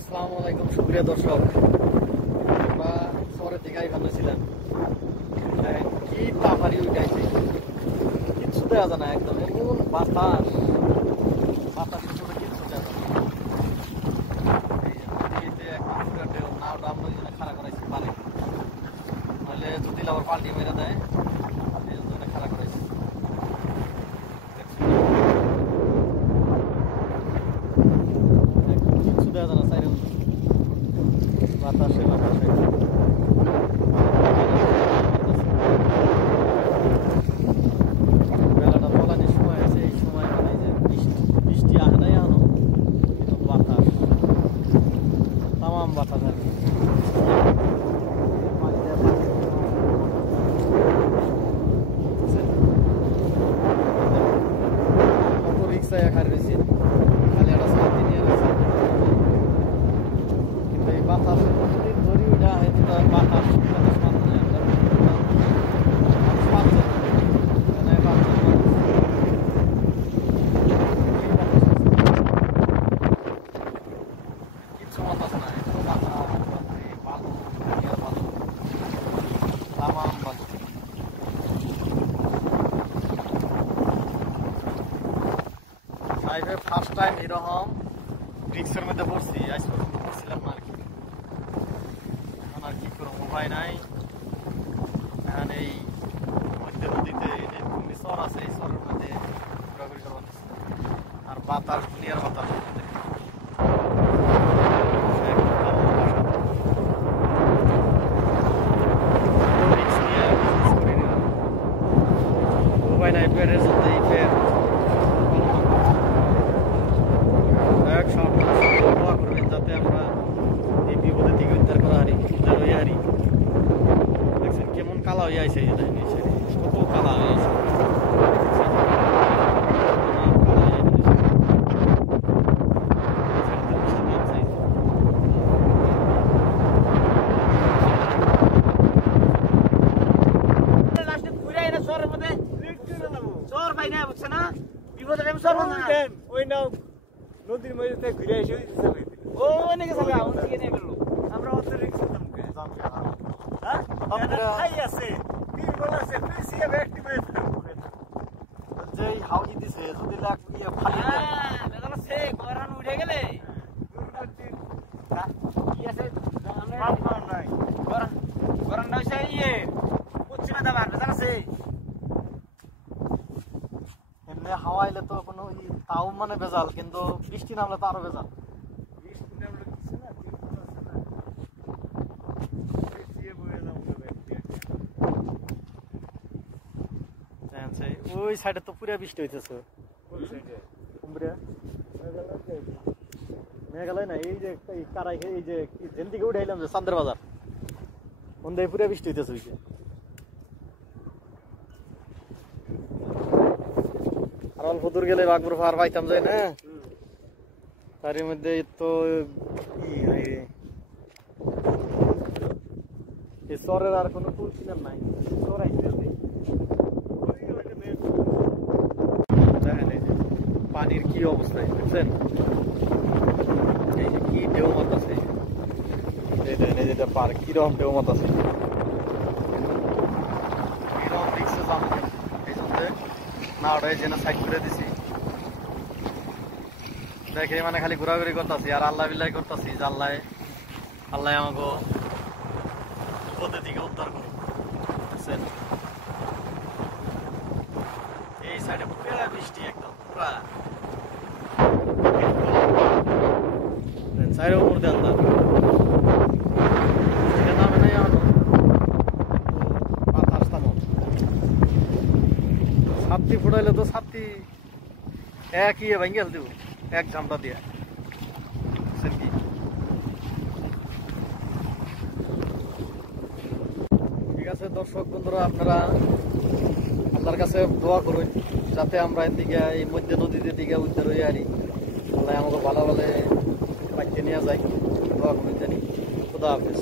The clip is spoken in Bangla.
আসসালামু আলাইকুম সুপ্রিয় দর্শক, আমরা শহরের দিকে ভাবছিলাম কি পাহাড়ি উঠাইছে, কিচ্ছু দেওয়া যায় না, একদম এমন বাতাস বাতাস শুধু কিচ্ছু দেওয়া যায় না। নাওটা আমরা ওই জন্য খাড়া করাইছি পানি, নাহলে যদি আবার পাল্টি মেরে দেয় এই জন্য খাড়া করাইছি। কিচ্ছু দেওয়া যায় না, সাইড বাতাসে বাতাসে বেলাটা বলানির সময় আছে, এই সময় মানে যে বৃষ্টি আসে নাই এখনো, কিন্তু বাতাস তামাম বাতাস আর কি। কত রিক্সায় একা রয়েছে, খালি একটা শান্তি নিয়ে রয়েছে, কিন্তু এই বাতাস প্রতিদিন ধরি ওইটা হয়তো বাতাস বাতাস মাধ্যমে কিচ্ছু বাতাস নাই, কোনো বাতাস বালু বালু তামাম বালু। লাইফে ফার্স্ট টাইম এরকম রিক্সের মধ্যে পড়ছি, আজ পর্যন্ত পড়ছিলাম না আর কি। এখন আর কি করবো, উপায় নাই। এখন এই মধ্যে নদীতে চর আছে, এই চরের মধ্যে ঘোরাঘুরি করবো, আর বাতাস দুনিয়ার বাতাস। উপায় নাই, পেটের সাথে এই পেট দোয়া করবেন যাতে আমরা এই বিপদের থেকে উদ্ধার করা হারি, উদ্ধার হয়ে হারি। দেখছেন কেমন কালা হয়ে আছে, কত কালা হয়ে আছে। নদীর মধ্যে ঘুরে এসে ও অনেকে আমরা অত রিক্স আছে যে হাউজি দিছে যদি ফালি উঠে গেলে এমনি হাওয়া এলে তো কোনো তাও মানে ভেজাল, কিন্তু বৃষ্টি নামলে তো আরো ভেজাল। ওই সাইডে তো পুরা বৃষ্টি হইতেছে, মেঘালয় না, এই যে কারাই, এই যে যেন দিকে উঠাইলাম যে চান্দের বাজার ওখানে পুরা বৃষ্টি হইতেছে। ওই আর অল্প দূর গেলে বাঘপুর পাহাড় পাইতাম যায় না, তার মধ্যে তো এই চরের আর কোনো টুল কিনার নাই, চর আইতে দেখেন পানির কি অবস্থা বুঝছেন, এই যে কি ঢেউ মত আছে, যেটা পার কিরকম ঢেউ মত আছে, কিরকম রিক্সে যাবো এই জন্য না ওটাই যেন সাইড করে দিছি। দেখে মানে খালি ঘোরাঘুরি করতেছি আর আল্লাহ বিল্লাহ করতেছি যে আল্লাহ আমাকে পদ্ধতি থেকে উদ্ধার করুন। বুঝছেন এই সাইডে পুরা বৃষ্টি, একদম পুরা সাইডের উপর দিয়ে আন্দাজ নামে নাই আমার বাতাস তামো ছাত্রী ফুটাইলে তো ছাত্রী এক ইয়ে ভেঙে দিব এক ঝামটা দিয়ে। ঠিক আছে দর্শক বন্ধুরা, আপনারা আল্লাহর কাছে দোয়া করুন যাতে আমরা এদিকে এই মধ্যে নদীর দিকে উদ্ধার হয়ে আরি, আল্লাহ আমাকে ভালো ভালো বাচ্চা নিয়ে যাই, দোয়া করুন জানি। খুদা হাফেজ।